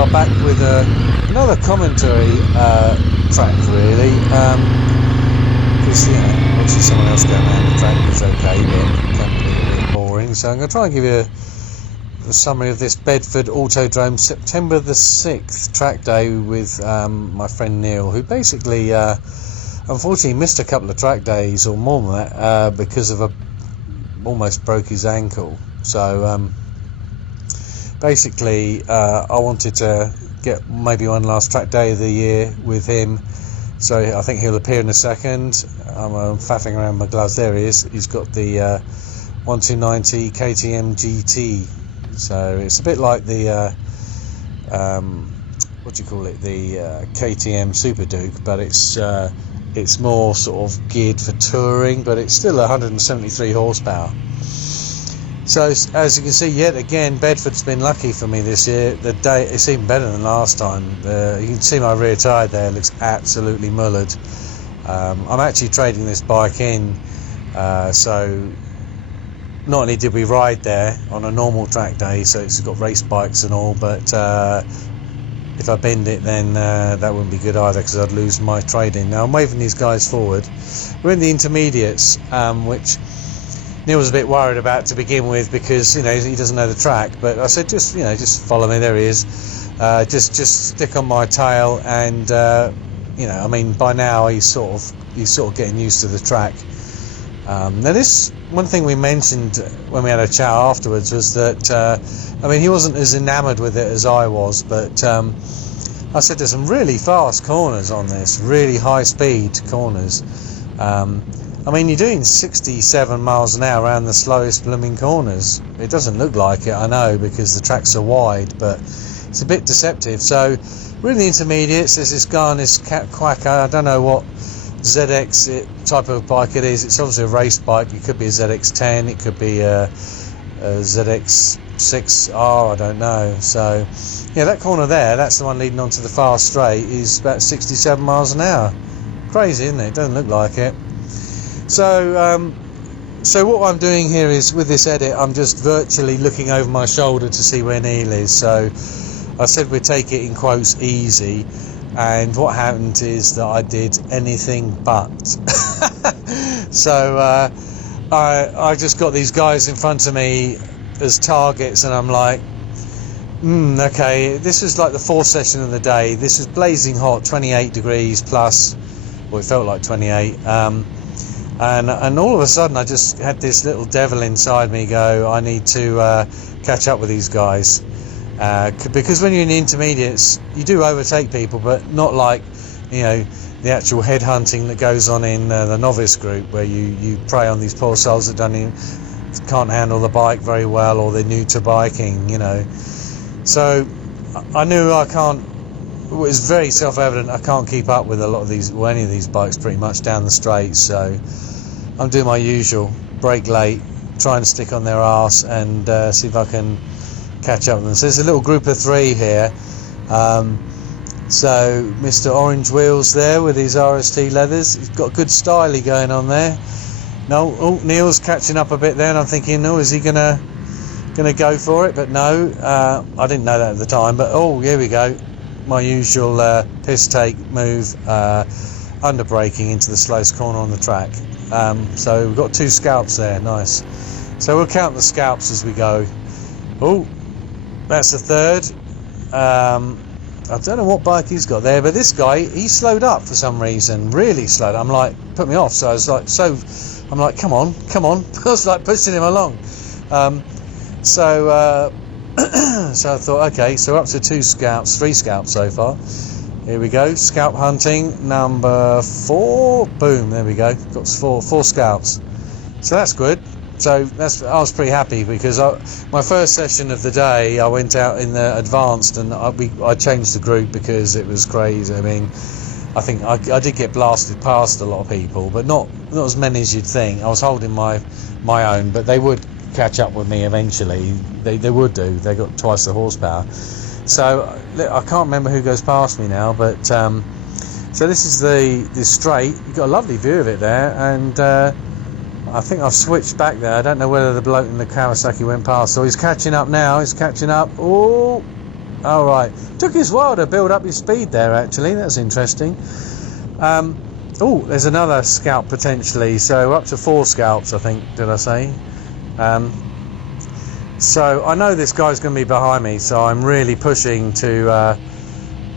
are back with another commentary track, really. Because, watching someone else go around the track is okay, but it can be a bit boring. So I'm going to try and give you a summary of this Bedford Autodrome September the 6th track day with my friend Neil, who basically, unfortunately, missed a couple of track days or more than that because of almost broke his ankle. So basically, I wanted to get maybe one last track day of the year with him. So I think he'll appear in a second. I'm faffing around my gloves. There he is. He's got the 1290 KTM GT. So it's a bit like the what do you call it? The KTM Super Duke, but it's more sort of geared for touring, but it's still 173 horsepower. So as you can see, yet again, Bedford's been lucky for me this year. The day it's even better than last time. You can see my rear tyre there looks absolutely mullered. I'm actually trading this bike in, so not only did we ride there on a normal track day, so it's got race bikes and all, but if I bend it, then that wouldn't be good either, because I'd lose my trade-in. Now I'm waving these guys forward. We're in the intermediates, which Neil was a bit worried about to begin with, because he doesn't know the track. But I said, just follow me. There he is. Just stick on my tail, and by now he's sort of getting used to the track. Now this one thing we mentioned when we had a chat afterwards was that he wasn't as enamoured with it as I was, but I said there's some really fast corners on this, really high speed corners. You're doing 67 miles an hour around the slowest blooming corners. It doesn't look like it, I know, because the tracks are wide, but it's a bit deceptive. So we're in the intermediates. There's this guy on this Quacker. I don't know what ZX type of bike it is. It's obviously a race bike. It could be a ZX10, it could be a ZX6R, I don't know. So yeah, that corner there, that's the one leading onto the fast straight, is about 67 miles an hour. Crazy, isn't it? It doesn't look like it. So what I'm doing here is, with this edit, I'm just virtually looking over my shoulder to see where Neil is. So I said we'd take it in quotes easy, and what happened is that I did anything but. So I just got these guys in front of me as targets, and I'm like, okay, this was like the fourth session of the day. This was blazing hot, 28 degrees plus, well, it felt like 28. And all of a sudden I just had this little devil inside me go, I need to catch up with these guys. Because when you're in the intermediates, you do overtake people, but not like, the actual headhunting that goes on in the novice group, where you prey on these poor souls that can't handle the bike very well, or they're new to biking, So I knew I can't. It was very self-evident I can't keep up with a lot of these, or any of these bikes, pretty much down the straight. So I'm doing my usual, brake late, try and stick on their arse, and see if I can catch up with them. So there's a little group of three here. So Mr. Orange Wheels there with his RST leathers, he's got good styling going on there. No, Neil's catching up a bit there, and I'm thinking, is he gonna go for it? But no, I didn't know that at the time. But here we go. My usual piss take move, under braking into the slowest corner on the track. So we've got two scalps there, nice. So we'll count the scalps as we go. That's the third. I don't know what bike he's got there, but this guy, he slowed up for some reason, really slowed up. I'm like, put me off. So I was like, I'm like, come on. I was like pushing him along. So I thought, okay, so we're up to three scalps so far. Here we go, scalp hunting number 4. Boom, there we go. Got four scalps. So that's good. So I was pretty happy, because my first session of the day, I went out in the advanced, and I changed the group because it was crazy. I think I did get blasted past a lot of people, but not as many as you'd think. I was holding my own, but they would catch up with me eventually. They would do. They got twice the horsepower. So I can't remember who goes past me now, but so this is the straight. You've got a lovely view of it there, and I think I've switched back there. I don't know whether the bloke in the Kawasaki went past. So he's catching up now. He's catching up. All right. Took his while to build up his speed there, actually. That's interesting. Oh, there's another scalp potentially. So up to 4 scalps, I think, did I say? So I know this guy's going to be behind me, so I'm really pushing to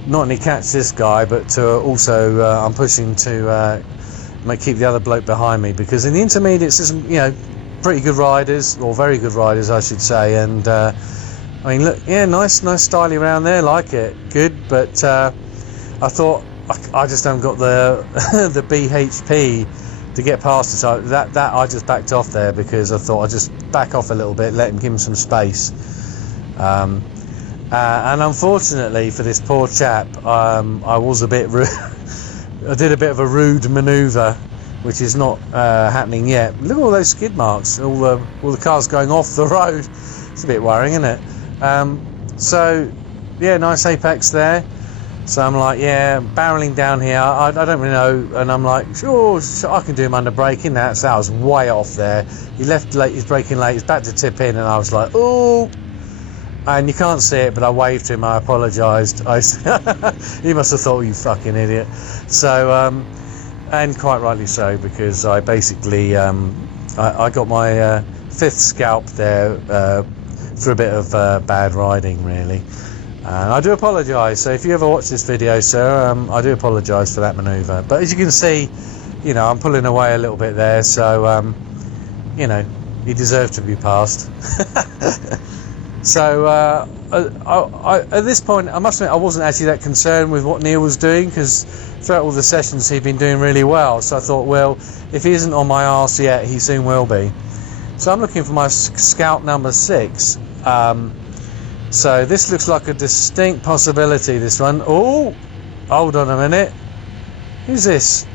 not only catch this guy, but to also I'm pushing to keep the other bloke behind me, because in the intermediates there's some, you know, pretty good riders, or very good riders I should say, and I mean, look, yeah, nice styly around there, like it, good, but I thought I just haven't got the the BHP to get past it, so that I just backed off there, because I thought I'd just back off a little bit, let him give him some space. And unfortunately for this poor chap, I was a bit rude. I did a bit of a rude manoeuvre, which is not happening yet. Look at all those skid marks, all the cars going off the road. It's a bit worrying, isn't it? So yeah, nice apex there. So I'm like, yeah, barreling down here. I don't really know, and I'm like, sure, I can do him under braking. That was way off there. He left late. He's braking late. He's about to tip in, and I was like, oh. And you can't see it, but I waved to him. I apologised. He must have thought, you fucking idiot. So, and quite rightly so, because I basically I got my 5th scalp there for a bit of bad riding, really. And I do apologise. So if you ever watch this video, sir, I do apologise for that manoeuvre. But as you can see, you know, I'm pulling away a little bit there. So, you know, he deserved to be passed. So at this point, I must admit, I wasn't actually that concerned with what Neil was doing, because throughout all the sessions he'd been doing really well. So I thought, well, if he isn't on my arse yet, he soon will be. So I'm looking for my scalp number 6. So this looks like a distinct possibility, this one. Oh, hold on a minute. Who's this?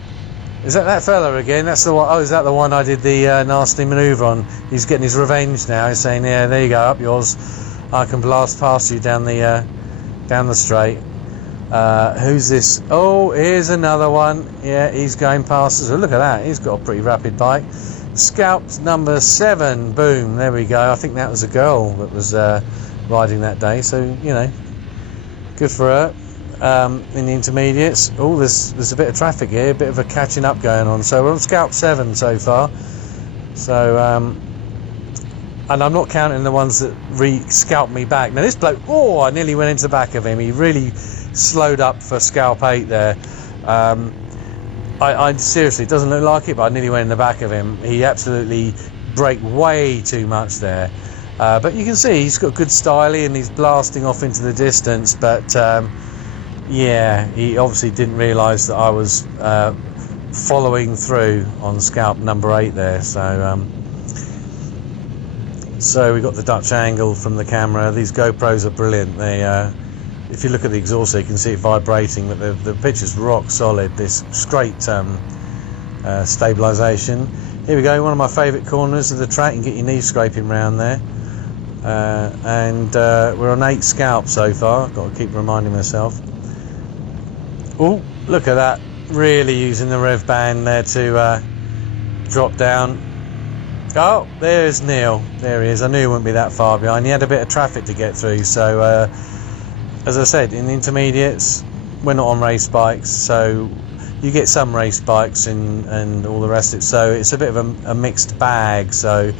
Is that fella again? That's the one. Oh, is that the one I did the nasty manoeuvre on? He's getting his revenge now. He's saying, yeah, there you go, up yours. I can blast past you down the straight. Who's this? Oh, here's another one. Yeah, he's going past us. Oh, look at that. He's got a pretty rapid bike. Scalp number 7. Boom. There we go. I think that was a girl that was riding that day. So, you know, good for her. In the intermediates. Oh, there's a bit of traffic here, a bit of a catching up going on. So we're on scalp 7 so far. So, and I'm not counting the ones that re-scalped me back. Now this bloke, oh, I nearly went into the back of him. He really slowed up for scalp 8 there. I seriously, it doesn't look like it, but I nearly went in the back of him. He absolutely braked way too much there. But you can see he's got good styling and he's blasting off into the distance, but yeah, he obviously didn't realise that I was following through on scalp number 8 there. So we got the Dutch angle from the camera. These GoPros are brilliant. They, if you look at the exhaust, you can see it vibrating, but the picture's rock solid. This great stabilisation. Here we go, one of my favourite corners of the track. You can get your knee scraping round there. And we're on 8 scalps so far. I've got to keep reminding myself. Oh, look at that. Really using the rev band there to drop down. Oh, there's Neil. There he is. I knew he wouldn't be that far behind. He had a bit of traffic to get through. So, as I said, in the intermediates, we're not on race bikes. So, you get some race bikes and all the rest of it. So, it's a bit of a mixed bag. So,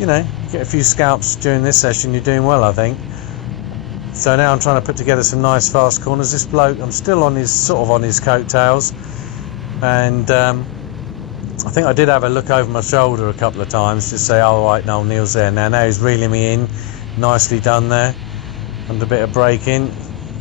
you know, you get a few scalps during this session, you're doing well, I think. So now I'm trying to put together some nice fast corners. This bloke, I'm still on his coattails, and I think I did have a look over my shoulder a couple of times to say, oh right, no, Neil's there now. Now he's reeling me in, nicely done there, and a bit of braking,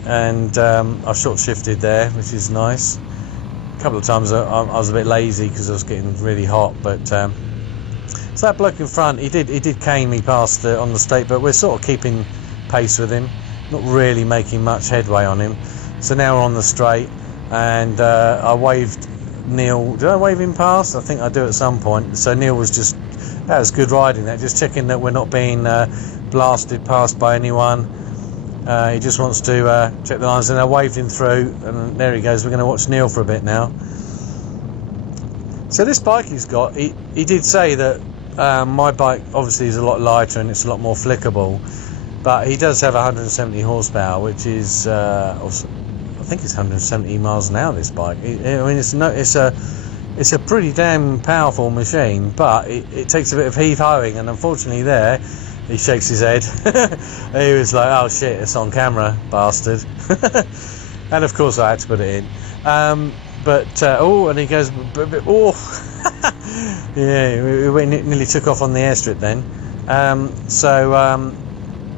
and I short shifted there, which is nice. A couple of times I was a bit lazy because I was getting really hot, but so that bloke in front, he did cane me past on the straight, but we're sort of keeping pace with him. Not really making much headway on him. So now we're on the straight, and I waved Neil. Did I wave him past? I think I do at some point. So Neil was that was good riding, that, just checking that we're not being blasted past by anyone. He just wants to check the lines, and I waved him through, and there he goes. We're going to watch Neil for a bit now. So this bike he's got, he did say that my bike obviously is a lot lighter and it's a lot more flickable. but he does have 170 horsepower, which is also, I think it's 170 miles an hour. This bike. I mean, it's a pretty damn powerful machine, but it takes a bit of heave-hoing, and unfortunately there, he shakes his head. He was like, oh shit, it's on camera, bastard. And of course I had to put it in. And he goes, oh. Yeah, we nearly took off on the airstrip then.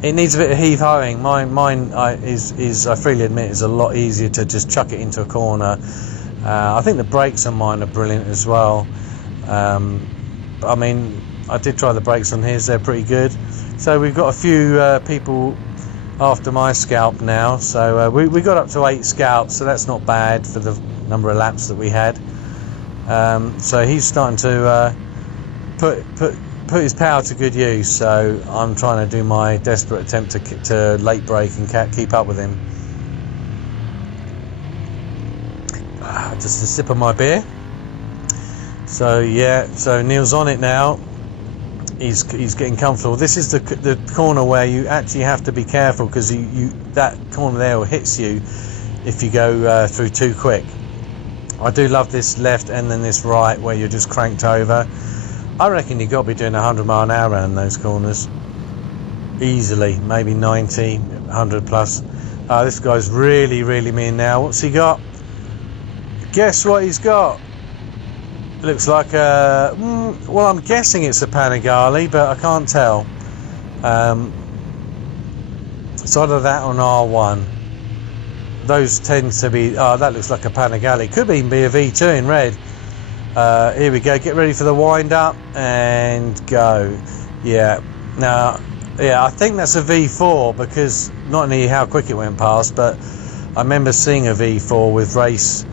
It needs a bit of heave-hoing. Mine is, I freely admit, is a lot easier to just chuck it into a corner. I think the brakes on mine are brilliant as well. I mean, I did try the brakes on his, they're pretty good. So we've got a few people after my Scalp now. So we got up to 8 Scalps, so that's not bad for the number of laps that we had. So he's starting to put his power to good use. So I'm trying to do my desperate attempt to late brake and keep up with him. Just a sip of my beer. So yeah, so Neil's on it now. He's getting comfortable. This is the corner where you actually have to be careful, because that corner there hits you if you go through too quick. I do love this left and then this right where you're just cranked over. I reckon you've got to be doing 100 mile an hour around those corners easily, maybe 90, 100 plus. This guy's really mean now. What's he got? Guess what he's got? Looks like well, I'm guessing it's a Panigale, but I can't tell. It's either that or an R1. Those tend to be, that looks like a Panigale. Could even be a V2 in red. Here we go, get ready for the wind up and go. Yeah, now, yeah, I think that's a V4, because not only how quick it went past, but I remember seeing a V4 with race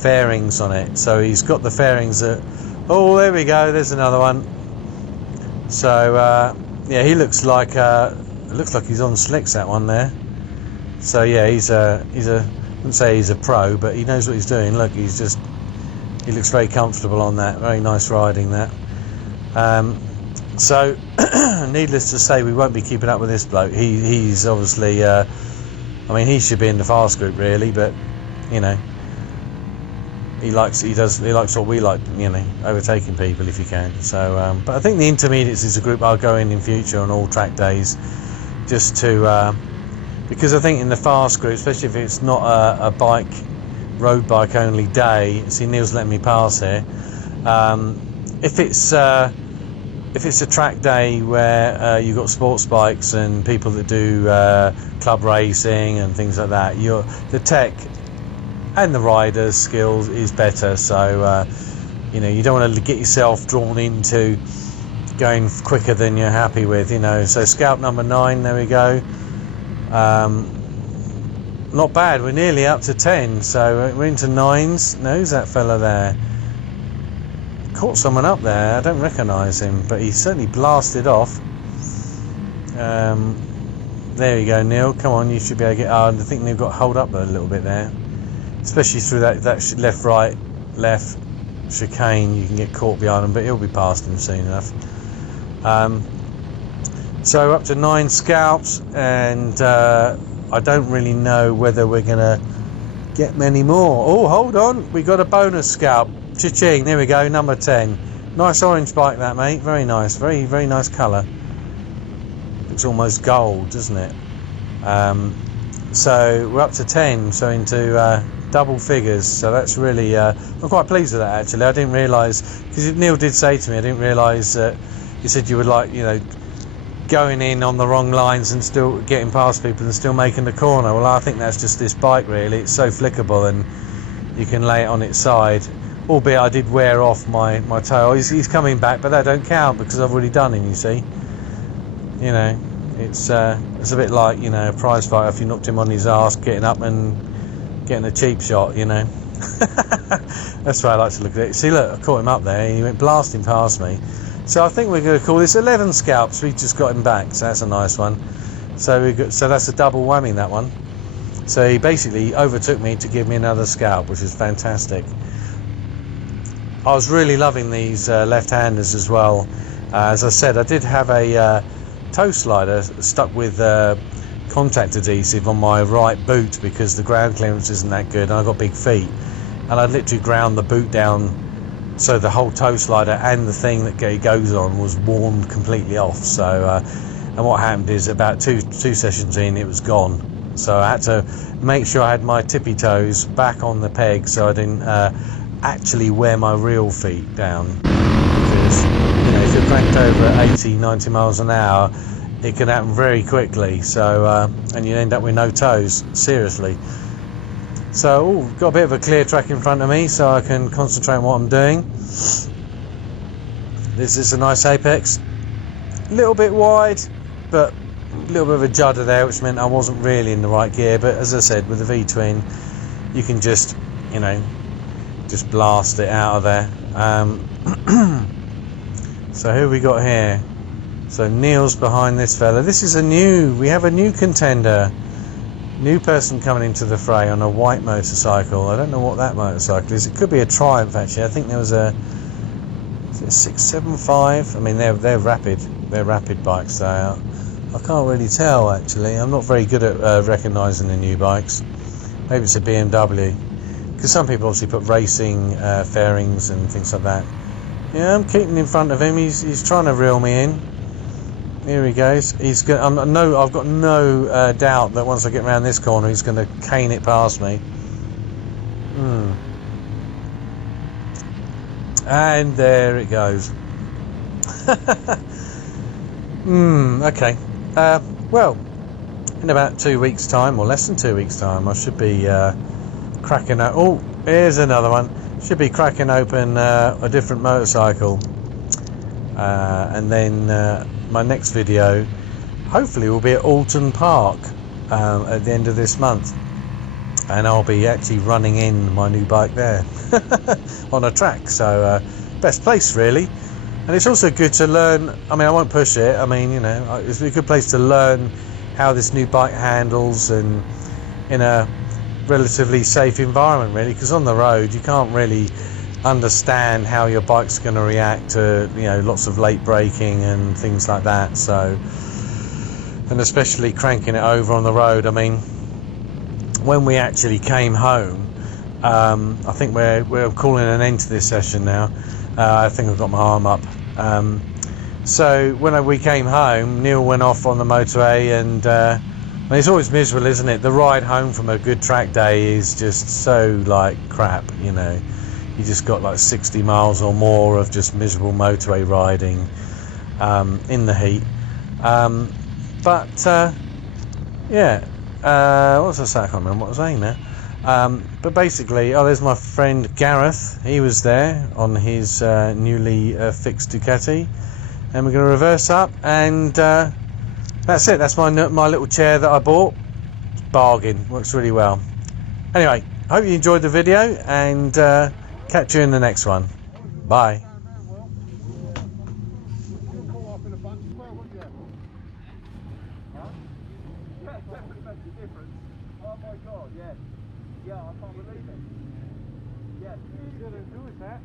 fairings on it. So he's got the fairings that, oh, there we go, there's another one. So yeah, he looks like he's on slicks, that one there. So yeah, he's I wouldn't say he's a pro, but he knows what he's doing. Look, he looks very comfortable on that. Very nice riding that. So needless to say, we won't be keeping up with this bloke. He's obviously I mean, he should be in the fast group really, but you know, he likes what we like, you know, overtaking people if you can. So but I think the intermediates is a group I'll go in future on all track days, just to because I think in the fast group, especially if it's not a road bike only day, see Neil's letting me pass here, if it's a track day where you've got sports bikes and people that do club racing and things like that, the tech and the rider's skills is better. So you know, you don't want to get yourself drawn into going quicker than you're happy with, you know. So Scalp number 9, there we go. Not bad, we're nearly up to 10, so we're into 9s. No, who's that fella there? Caught someone up there, I don't recognise him, but he certainly blasted off. There you go, Neil, come on, you should be able to get, I think they've got hold up a little bit there, especially through that left right left chicane. You can get caught behind him, but he'll be past him soon enough. So up to 9 Scalps, and I don't really know whether we're going to get many more. Oh, hold on, we got a bonus Scalp. Cha-ching, there we go, number 10. Nice orange bike that, mate, very nice, very nice colour. Looks almost gold, doesn't it? So we're up to 10, so into double figures, so that's really, I'm quite pleased with that actually. I didn't realise, because Neil did say to me, I didn't realise that you said you would like, you know, going in on the wrong lines and still getting past people and still making the corner. Well, I think that's just this bike really. It's so flickable and you can lay it on its side, albeit I did wear off my tail. He's coming back, but that don't count because I've already done him, you see. You know, it's a bit like, you know, a prize fighter. If you knocked him on his arse, getting up and getting a cheap shot, you know. That's the way I like to look at it. See, look, I caught him up there, he went blasting past me. So I think we're going to call this 11 Scalps. We just got him back, so that's a nice one. So that's a double whammy, that one. So he basically overtook me to give me another Scalp, which is fantastic. I was really loving these left-handers as well. As I said, I did have a toe slider stuck with contact adhesive on my right boot because the ground clearance isn't that good and I've got big feet, and I'd literally ground the boot down so the whole toe slider and the thing that it goes on was worn completely off. So and what happened is about two sessions in, it was gone. So I had to make sure I had my tippy toes back on the peg so I didn't actually wear my real feet down, because if you're cranked over at 80-90 miles an hour, it can happen very quickly. So and you end up with no toes, seriously. So got a bit of a clear track in front of me so I can concentrate on what I'm doing. This is a nice apex, a little bit wide, but a little bit of a judder there, which meant I wasn't really in the right gear. But as I said, with the V-twin, you can just just blast it out of there. So who we got here? So Neil's behind this fella. This is we have a new contender, new person coming into the fray on a white motorcycle. I don't know what that motorcycle is. It could be a Triumph actually. I think there was a 675. I mean, they're rapid bikes. They are. I can't really tell actually. I'm not very good at recognising the new bikes. Maybe it's a BMW, because some people obviously put racing fairings and things like that. Yeah, I'm keeping in front of him. He's trying to reel me in. Here he goes. I've got no doubt that once I get around this corner, he's going to cane it past me. And there it goes. Okay. Well, in about 2 weeks' time, or less than 2 weeks' time, I should be cracking out. Oh, here's another one. Should be cracking open a different motorcycle, and then my next video hopefully will be at Alton Park at the end of this month, and I'll be actually running in my new bike there on a track. So best place really, and it's also good to learn. I mean, I won't push it. I mean, it's a good place to learn how this new bike handles, and in a relatively safe environment really, because on the road you can't really understand how your bike's going to react to lots of late braking and things like that. So, and especially cranking it over on the road. I mean, when we actually came home, I think we're calling an end to this session now. I think I've got my arm up. So when we came home, Neil went off on the motorway, and it's always miserable, isn't it? The ride home from a good track day is just so crap, You just got 60 miles or more of just miserable motorway riding in the heat. What was I saying? I can't remember what I was saying there. But basically, there's my friend Gareth. He was there on his newly fixed Ducati, and we're going to reverse up, and that's it. That's my little chair that I bought. Bargain. Works really well. Anyway, hope you enjoyed the video, and catch you in the next one. Bye. Oh my God, yeah. Yeah, I can't believe it. Yeah. You're going to do that.